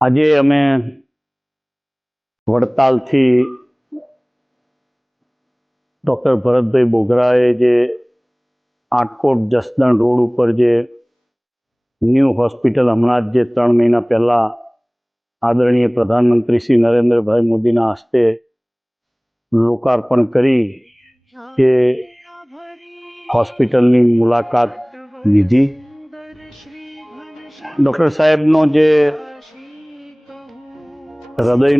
આજે અમે વડતાલથી ડૉક્ટર ભરતભાઈ બોગરાએ જે આટકોટ જસદણ રોડ ઉપર જે ન્યૂ હોસ્પિટલ હમણાં જ જે ત્રણ મહિના પહેલાં આદરણીય પ્રધાનમંત્રી શ્રી નરેન્દ્રભાઈ મોદીના હસ્તે લોકાર્પણ કરી તે હોસ્પિટલની મુલાકાત લીધી. ડૉક્ટર સાહેબનો જે tratando de